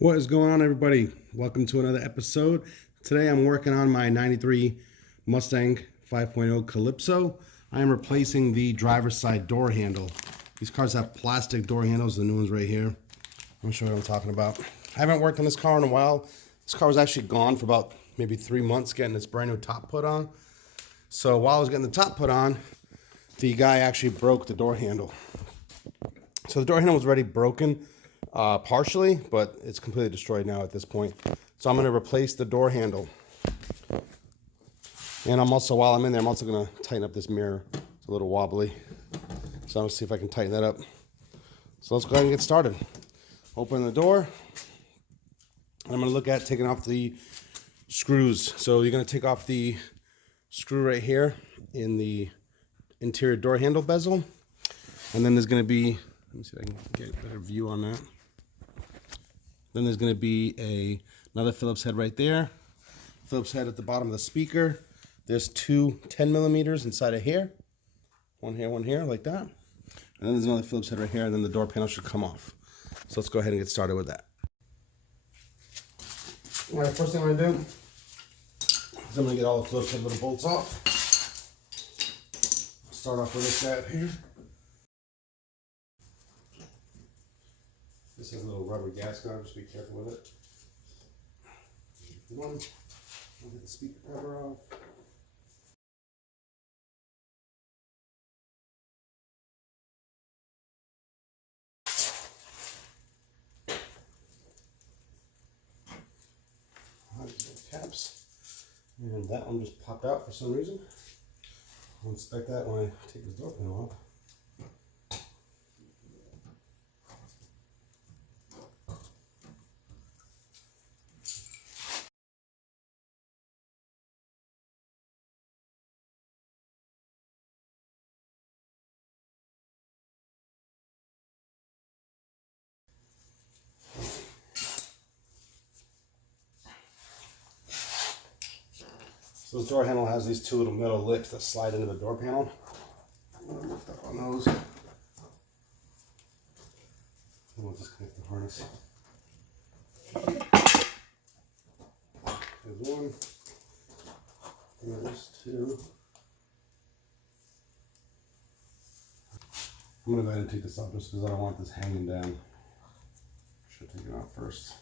What is going on, everybody? Welcome to another episode. Today I'm working on my 93 Mustang 5.0 Calypso. I am replacing the driver's side door handle. These cars have plastic door handles, the new one's right here. I'm sure what I'm talking about. I haven't worked on this car in a while. This car was actually gone for about maybe 3 months getting its brand new top put on. So while I was getting the top put on, the guy actually broke the door handle. So the door handle was already broken partially, but it's completely destroyed now at this point. So I'm going to replace the door handle. And I'm also, while I'm in there, I'm also going to tighten up this mirror. It's a little wobbly. So I'm going to see if I can tighten that up. So let's go ahead and get started. Open the door. And I'm going to look at taking off the screws. So you're going to take off the screw right here in the interior door handle bezel. And then there's going to be, let me see if I can get a better view on that. Then there's going to be another Phillips head right there. Phillips head at the bottom of the speaker. There's two 10 millimeters inside of here. One here, like that. And then there's another Phillips head right here, and then the door panel should come off. So let's go ahead and get started with that. All right, first thing I'm going to do is I'm going to get all the Phillips head little bolts off. Start off with this guy up here. This has a little rubber gasket, just be careful with it. One, I'll get the speaker cover off. Caps. And that one just popped out for some reason. I'll inspect that when I take this door panel off. So this door handle has these two little metal lips that slide into the door panel. I'm going to lift up on those. And we'll disconnect the harness. There's one. There's two. I'm going to go ahead and take this off just because I don't want this hanging down. Should take it out first.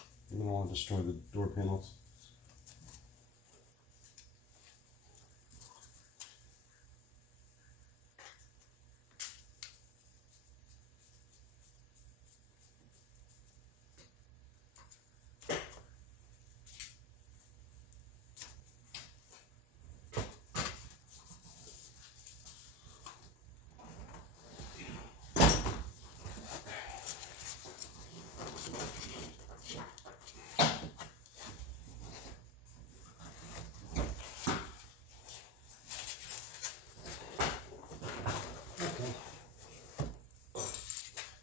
I don't want to destroy the door panels.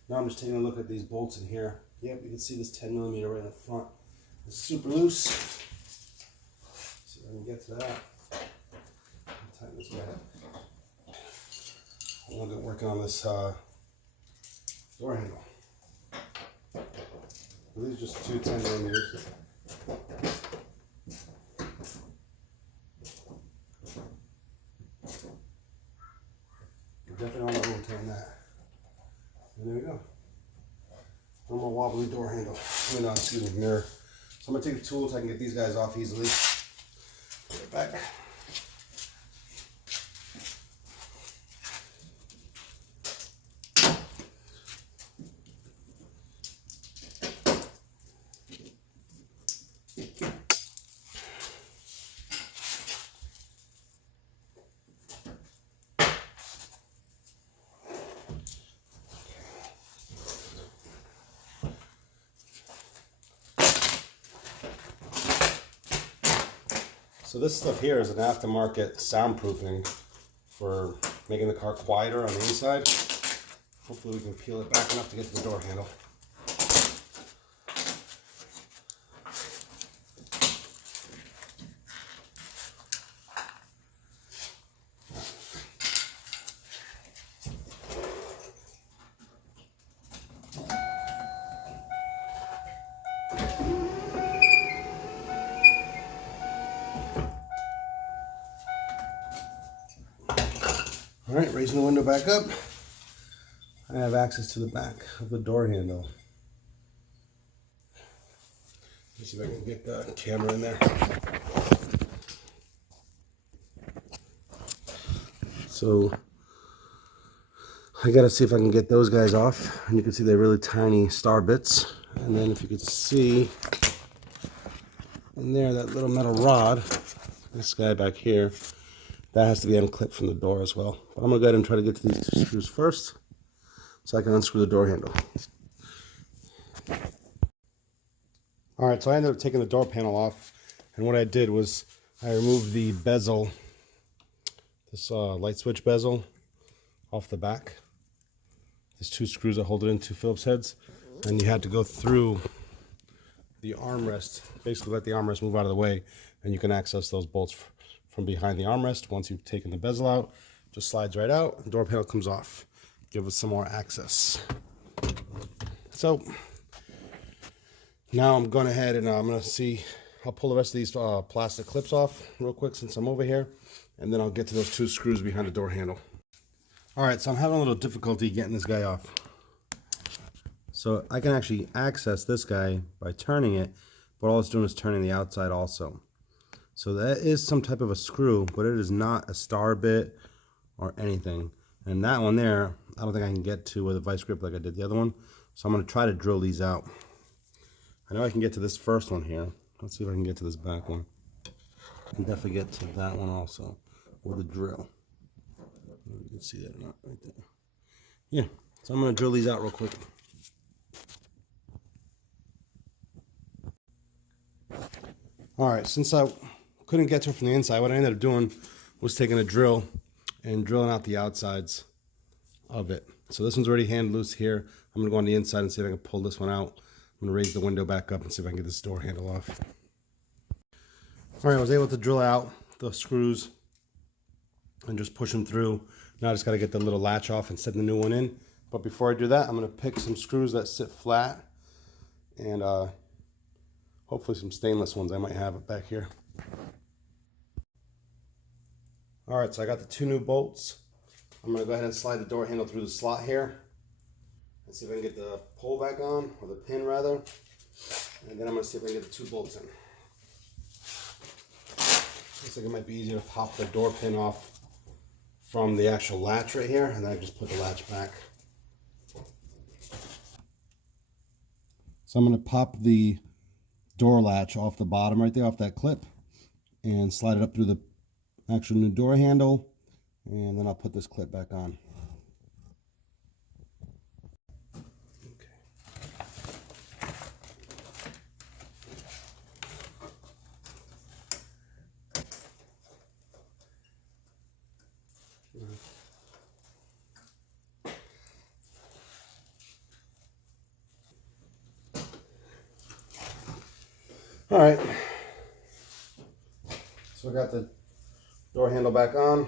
Now I'm just taking a look at these bolts in here. Yep, you can see this 10 millimeter right in the front. It's super loose. See if I can get to that. Tighten this guy up. I'm going to get working on this door handle. These are just two 10 millimeters. Definitely don't want to rotate that. And there we go. No more wobbly door handle. Excuse me, mirror. So I'm going to take the tool so I can get these guys off easily. Put it back. So this stuff here is an aftermarket soundproofing for making the car quieter on the inside. Hopefully we can peel it back enough to get to the door handle. All right, raising the window back up. I have access to the back of the door handle. Let's see if I can get the camera in there. So I gotta see if I can get those guys off. And you can see they're really tiny star bits. And then if you could see in there, that little metal rod, this guy back here, that has to be unclipped from the door as well. But I'm gonna go ahead and try to get to these two screws first so I can unscrew the door handle. All right, so I ended up taking the door panel off, and what I did was I removed the bezel, this light switch bezel, off the back. There's two screws that hold it into Phillips heads, and you had to go through the armrest, basically let the armrest move out of the way, and you can access those bolts from behind the armrest. Once you've taken the bezel out, just slides right out, the door panel comes off. Give us some more access. So now I'm going ahead and I'm going to see, I'll pull the rest of these plastic clips off real quick since I'm over here, and then I'll get to those two screws behind the door handle. All right, so I'm having a little difficulty getting this guy off. So I can actually access this guy by turning it, but all it's doing is turning the outside also. So that is some type of a screw, but it is not a star bit or anything. And that one there, I don't think I can get to with a vice grip like I did the other one. So I'm going to try to drill these out. I know I can get to this first one here. Let's see if I can get to this back one. I can definitely get to that one also with a drill. You can see that or not right there. Yeah, so I'm going to drill these out real quick. All right, since I couldn't get to it from the inside, what I ended up doing was taking a drill and drilling out the outsides of it. So this one's already hand loose here. I'm going to go on the inside and see if I can pull this one out. I'm going to raise the window back up and see if I can get this door handle off. All right, I was able to drill out the screws and just push them through. Now I just got to get the little latch off and set the new one in. But before I do that, I'm going to pick some screws that sit flat and hopefully some stainless ones I might have back here. All right, so I got the two new bolts. I'm going to go ahead and slide the door handle through the slot here and see if I can get the pole back on, or the pin rather. And then I'm going to see if I can get the two bolts in. Looks like it might be easier to pop the door pin off from the actual latch right here, and then I just put the latch back. So I'm going to pop the door latch off the bottom right there, off that clip, and slide it up through the actual new door handle, and then I'll put this clip back on. All right, so I got the door handle back on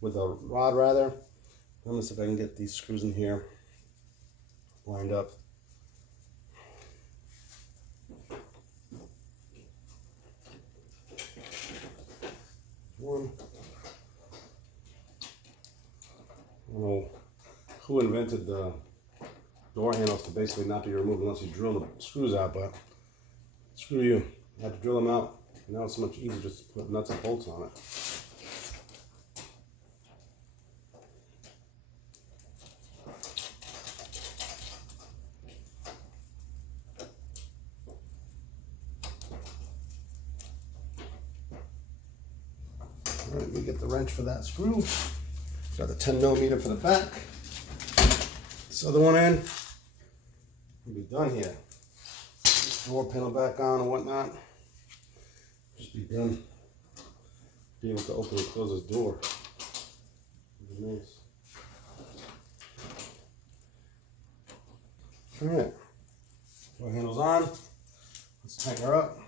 with a rod rather. I'm gonna see if I can get these screws in here lined up. One. I don't know who invented the door handles to basically not be removed unless you drill the screws out, but screw you. I had to drill them out. Now it's so much easier just to put nuts and bolts on it. All right, let me get the wrench for that screw. Got the 10mm for the back. This other one in. We'll be done here. Door panel back on and whatnot. Just be done. Be able to open and close this door. Nice. All right. Door handle's on. Let's tighten her up.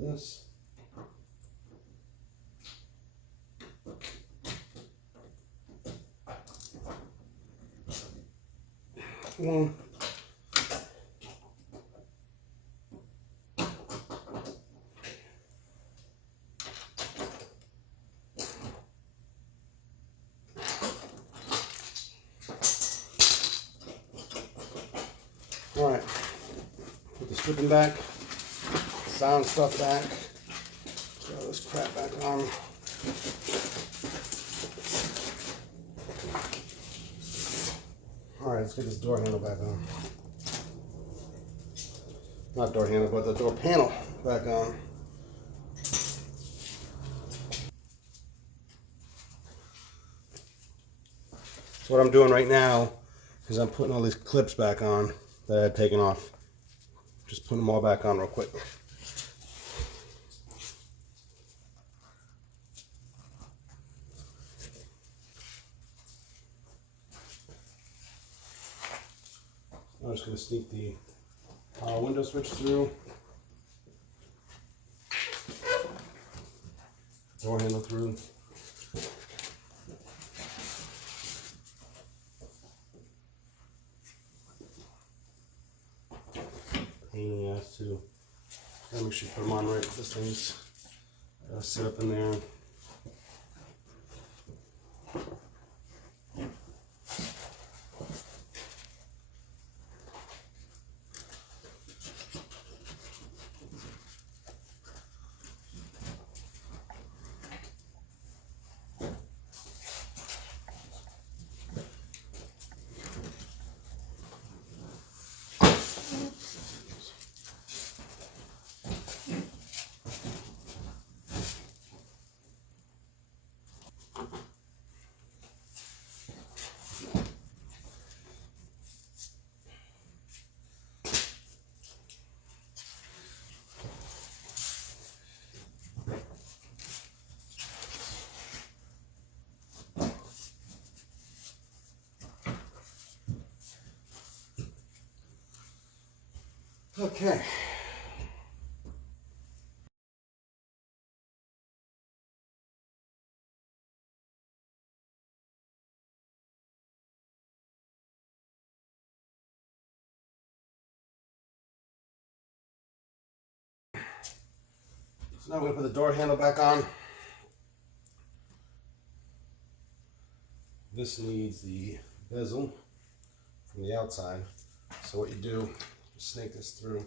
This. one. All right, put the stripping back, sound stuff back, throw this crap back on. All right, let's get this door handle back on. Not door handle, but the door panel back on. So what I'm doing right now is I'm putting all these clips back on that I had taken off. Just putting them all back on real quick. I'm just going to sneak the power window switch through. Door handle through. Pain in the ass too. Gotta make sure you put them on right. This thing's gotta sit up in there. Okay. So now we're going to put the door handle back on. This needs the bezel from the outside. So what you do, snake this through.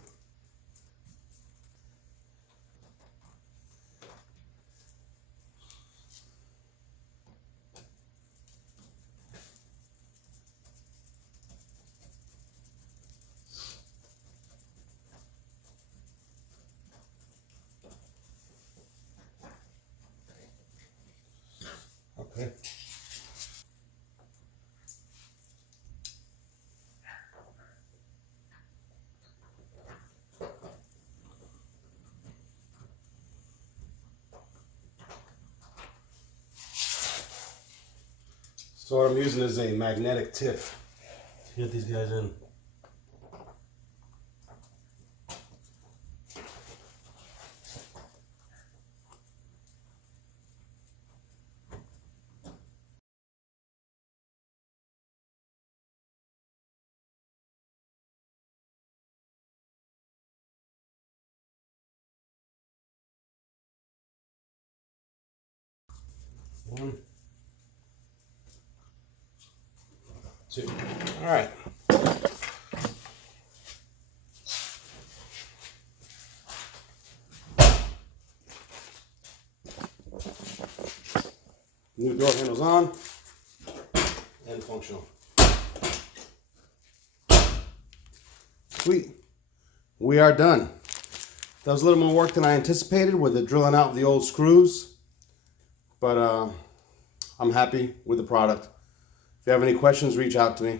Okay. So what I'm using is a magnetic tip to get these guys in. One, two. All right. New door handles on and functional. Sweet. We are done. That was a little more work than I anticipated with the drilling out the old screws, but I'm happy with the product. If you have any questions, reach out to me.